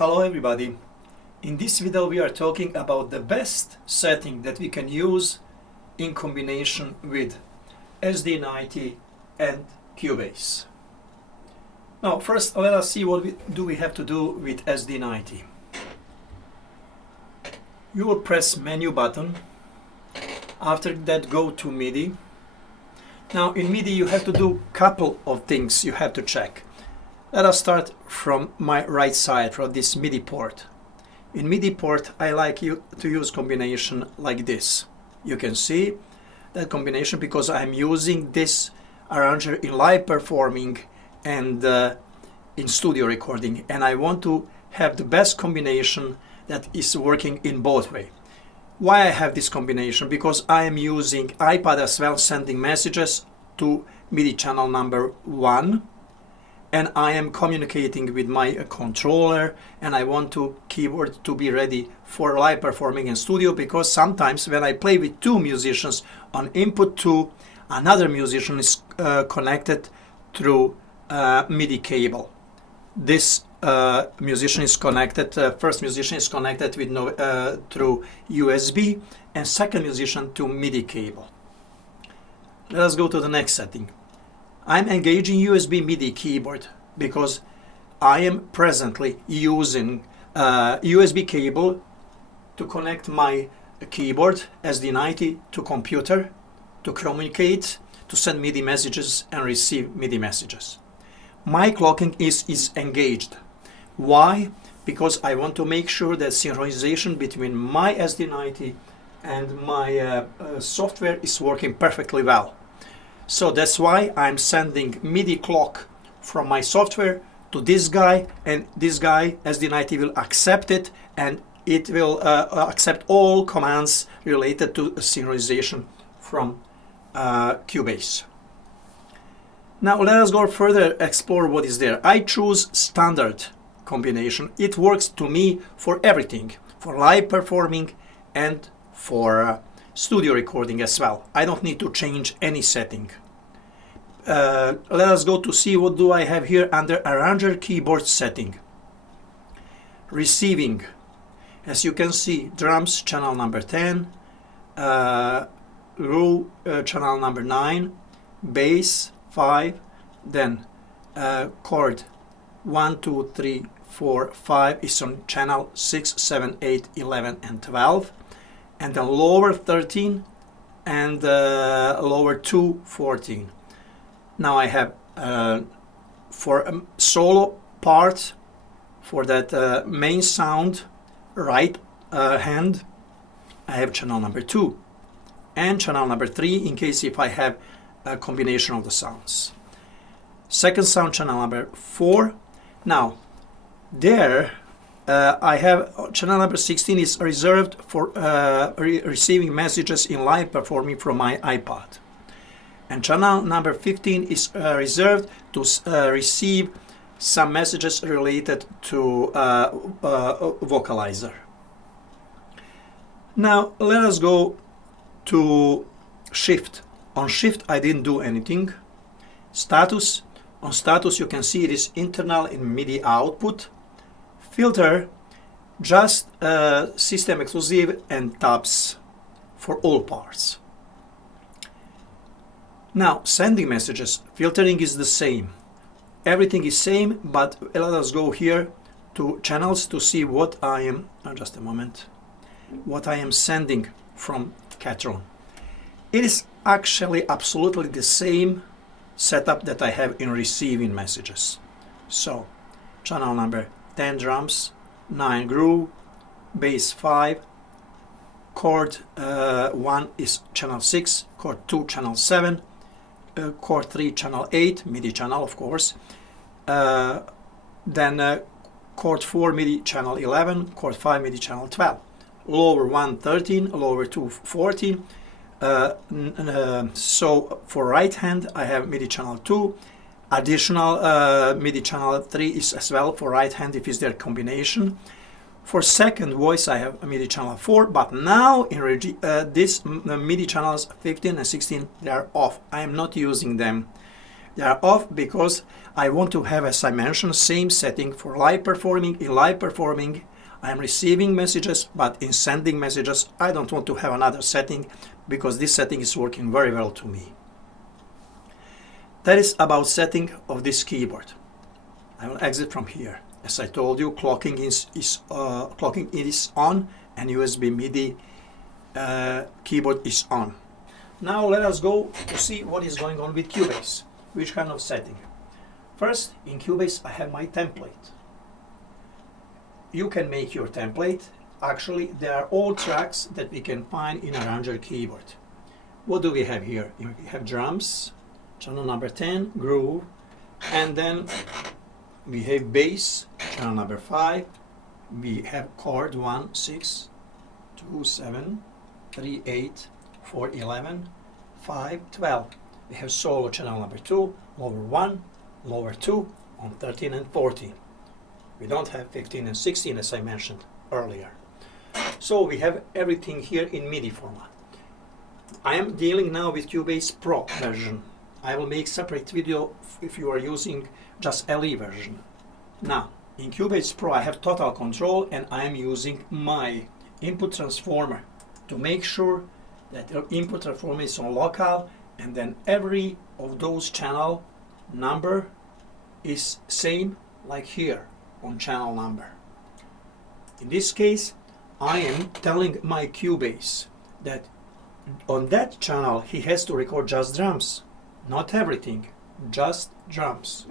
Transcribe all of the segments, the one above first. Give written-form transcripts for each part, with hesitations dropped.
Hello everybody. In this video we are talking about the best setting that we can use in combination with SD90 and Cubase. Now first let us see what we have to do with SD90. You will press menu button. After that go to MIDI. Now in MIDI you have to do couple of things you have to check. Let us start from my right side, from this MIDI port. In MIDI port, I like you to use combination like this. You can see that combination because I'm using this arranger in live performing and in studio recording, and I want to have the best combination that is working in both ways. Why I have this combination? Because I am using iPad as well, sending messages to MIDI channel number 1. And I am communicating with my controller, and I want to keyboard to be ready for live performing in studio, because sometimes when I play with two musicians on input 2, another musician is connected through MIDI cable. This musician is connected, first musician is connected with through USB, and second musician to MIDI cable. Let us go to the next setting. I'm engaging USB MIDI keyboard because I am presently using USB cable to connect my keyboard SD90 to computer, to communicate, to send MIDI messages and receive MIDI messages. My clocking is engaged. Why? Because I want to make sure that synchronization between my SD90 and my software is working perfectly well. So that's why I'm sending MIDI clock from my software to this guy, and this guy, SD90, will accept it, and it will accept all commands related to synchronization from Cubase. Now let us go further, explore what is there. I choose standard combination. It works to me for everything, for live performing and for studio recording as well. I don't need to change any setting. Let us go to see what do I have here under arranger keyboard setting. Receiving. As you can see, drums channel number 10, row channel number 9, bass 5, then chord 1, 2, 3, 4, 5 is on channel 6, 7, 8, 11 and 12. And then lower 13 and lower 2, 14. Now I have for a solo part, for that main sound, right hand, I have channel number 2 and channel number 3 in case if I have a combination of the sounds. Second sound, channel number 4. Now there I have channel number 16 is reserved for receiving messages in live performing from my iPad. And channel number 15 is reserved to receive some messages related to vocalizer. Now let us go to shift. On shift I didn't do anything. Status. On status you can see it is internal in MIDI output. Filter, just system exclusive and tabs for all parts. Now sending messages, filtering is the same. Everything is same, but let us go here to channels to see what I am, just a moment, what I am sending from Ketron. It is actually absolutely the same setup that I have in receiving messages. So channel number 10 drums, 9 groove, bass 5, chord 1 is channel 6, chord 2 channel 7, chord 3 channel 8, MIDI channel of course, then chord 4 MIDI channel 11, chord 5 MIDI channel 12, lower 1 13, lower 2 14. So for right hand I have MIDI channel 2, additional MIDI channel 3 is as well for right hand if it's their combination. For second voice I have a MIDI channel 4, but now in this MIDI channels 15 and 16 they are off. I am not using them They are off because I want to have, as I mentioned, same setting for live performing. In live performing, I am receiving messages, but in sending messages, I don't want to have another setting because this setting is working very well to me. That is about setting of this keyboard. I will exit from here. As I told you, clocking is on and USB MIDI keyboard is on. Now let us go to see what is going on with Cubase. Which kind of setting? First, in Cubase I have my template. You can make your template. Actually, there are all tracks that we can find in Arranger keyboard. What do we have here? We have drums, channel number 10, groove, and then we have bass, channel number 5. We have chord 1, 6, 2, 7, 3, 8, 4, 11, 5, 12. We have solo channel number 2, lower 1, lower 2 on 13 and 14. We don't have 15 and 16 as I mentioned earlier. So we have everything here in MIDI format. I am dealing now with Cubase Pro version. I will make separate video if you are using just LE version. Now, in Cubase Pro I have total control and I am using my input transformer to make sure that the input transformer is on local, and then every of those channel number is same like here on channel number. In this case, I am telling my Cubase that on that channel he has to record just drums, not everything, just drums.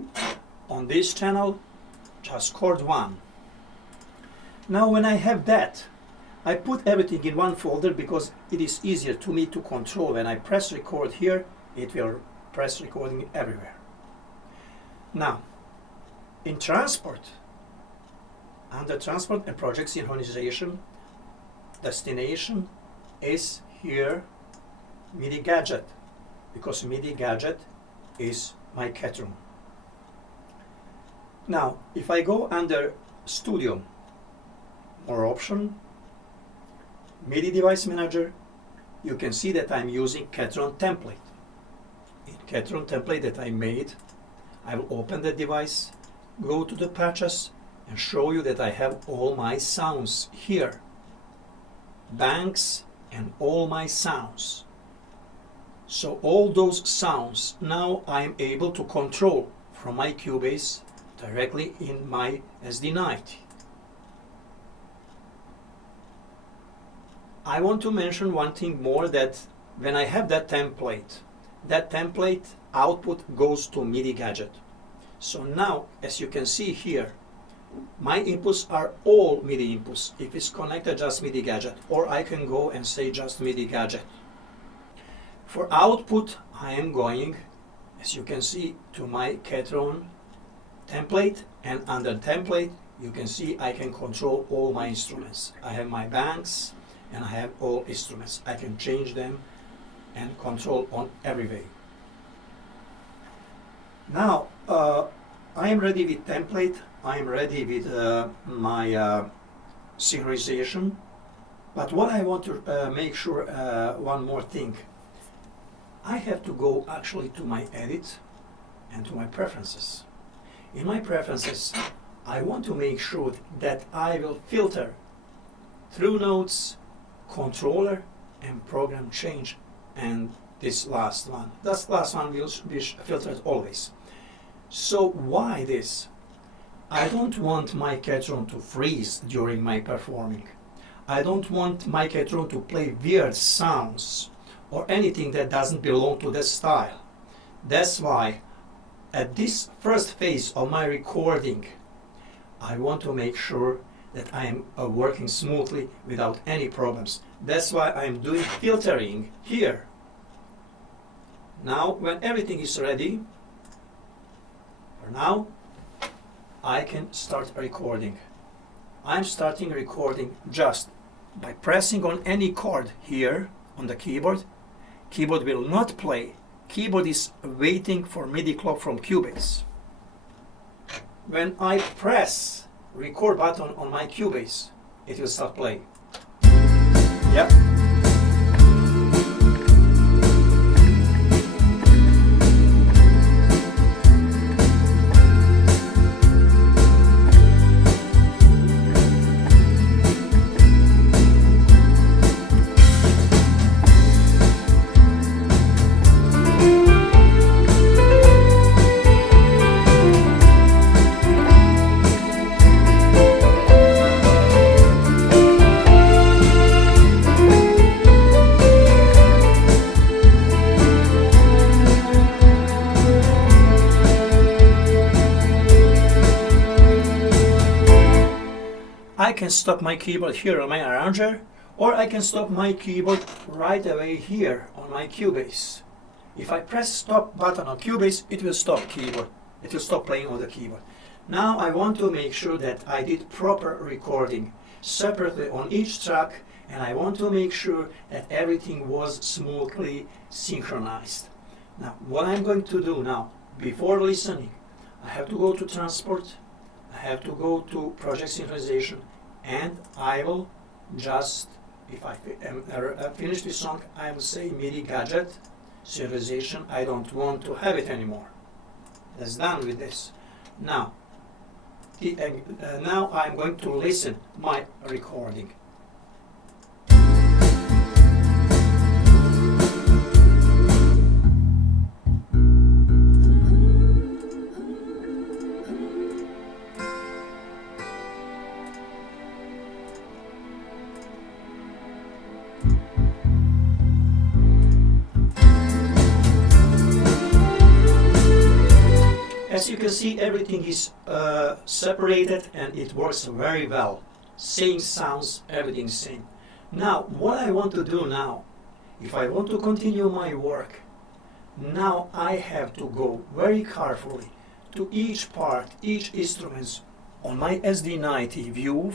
On this channel, just chord 1. Now when I have that, I put everything in one folder because it is easier to me to control. When I press record here, it will press recording everywhere. Now, in transport, under transport and project synchronization, destination is here MIDI gadget, because MIDI gadget is my Ketron. Now, if I go under Studio, more option, MIDI device manager, you can see that I'm using Ketron template. In Ketron template that I made, I will open the device, go to the patches, and show you that I have all my sounds here. Banks and all my sounds. So all those sounds now I'm able to control from my Cubase directly in my SD90. I want to mention one thing more, that when I have that template output goes to MIDI gadget. So now, as you can see here, my inputs are all MIDI inputs. If it's connected, just MIDI gadget, or I can go and say just MIDI gadget. For output, I am going, as you can see, to my Ketron template, and under template, you can see I can control all my instruments. I have my banks, and I have all instruments. I can change them and control on every way. Now, I am ready with template. I am ready with my synchronization. But what I want to make sure, one more thing. I have to go actually to my edit and to my preferences. In my preferences, I want to make sure that I will filter through notes, controller, and program change, and this last one. That last one will be filtered always. So why this? I don't want my Ketron to freeze during my performing. I don't want my Ketron to play weird sounds or anything that doesn't belong to the style. That's why at this first phase of my recording, I want to make sure that I am working smoothly without any problems. That's why I'm doing filtering here. Now, when everything is ready, for now, I can start recording. I'm starting recording just by pressing on any chord here on the keyboard. Keyboard will not play. Keyboard is waiting for MIDI clock from Cubase. When I press record button on my Cubase, it will start playing. Yep. I can stop my keyboard here on my arranger, or I can stop my keyboard right away here on my Cubase. If I press stop button on Cubase, it will stop keyboard. It will stop playing on the keyboard. Now I want to make sure that I did proper recording separately on each track, and I want to make sure that everything was smoothly synchronized. Now what I'm going to do now, before listening, I have to go to transport, I have to go to project synchronization, and I will just, if I finish this song, I will say MIDI gadget synchronization. I don't want to have it anymore. That's done with this. Now, now I'm going to listen my recording. As you can see, everything is separated and it works very well. Same sounds, everything same. Now, what I want to do now, if I want to continue my work, now I have to go very carefully to each part, each instruments on my SD90 view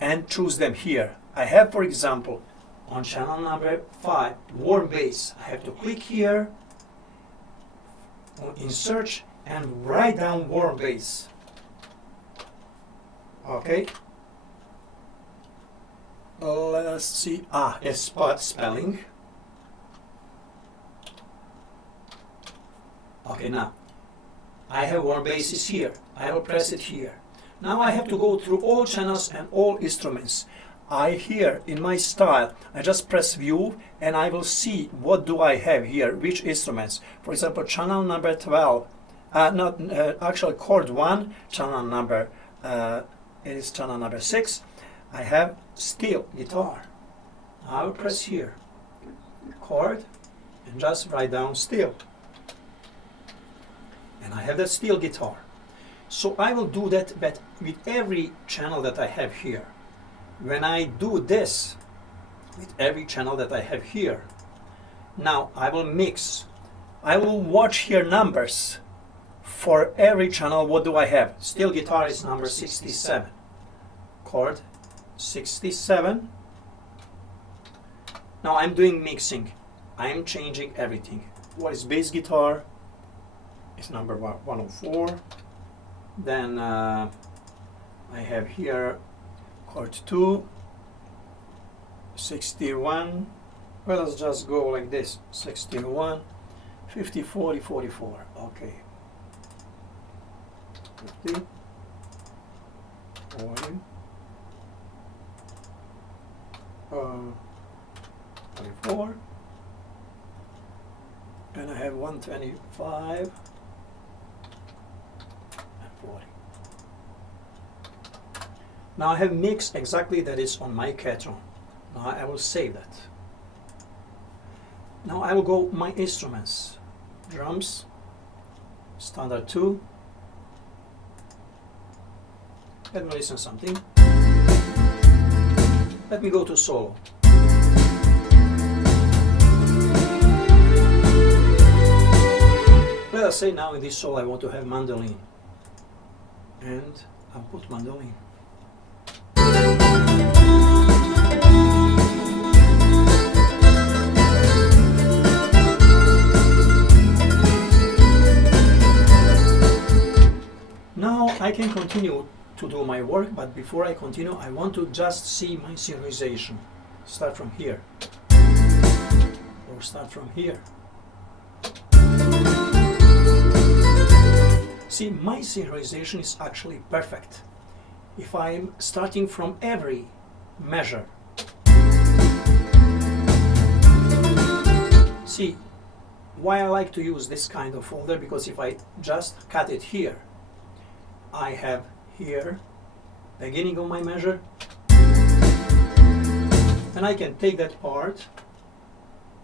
and choose them here. I have, for example, on channel number 5, warm bass. I have to click here in search and write down warm bass. Okay. Let's see. It's spelling. Okay, now I have warm basses here. I will press it here. Now I have to go through all channels and all instruments. Here in my style, I just press view and I will see what do I have here, which instruments. For example, channel number 12. Actually chord 1, channel number, it is channel number 6. I have steel guitar. I will press here, chord, and just write down steel. And I have that steel guitar. So I will do that but with every channel that I have here. When I do this with every channel that I have here, now I will mix. I will watch here numbers. For every channel, what do I have? Steel guitar is number 67. Chord 67. Now I'm doing mixing. I'm changing everything. What is bass guitar? It's number 104. Then I have here chord 2, 61. Well, let's just go like this. 61, 50, 40, 44. Okay. 50, 40, 44, and I have 125 and 40. Now I have mixed exactly that is on my Ketron. Now I will save that. Now I will go my instruments. Drums, standard 2. Let me listen something. Let me go to solo. Let us say now in this solo I want to have mandolin. And I'll put mandolin. Now I can continue to do my work, but before I continue, I want to just see my synchronization. Start from here, or start from here. See, my synchronization is actually perfect. If I'm starting from every measure. See, why I like to use this kind of folder, because if I just cut it here, I have here beginning of my measure, and I can take that part,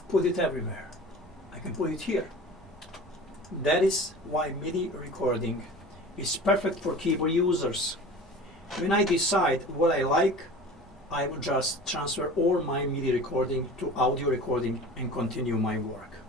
put it everywhere. I can put it here. That is why MIDI recording is perfect for keyboard users. When I decide what I like, I will just transfer all my MIDI recording to audio recording and continue my work.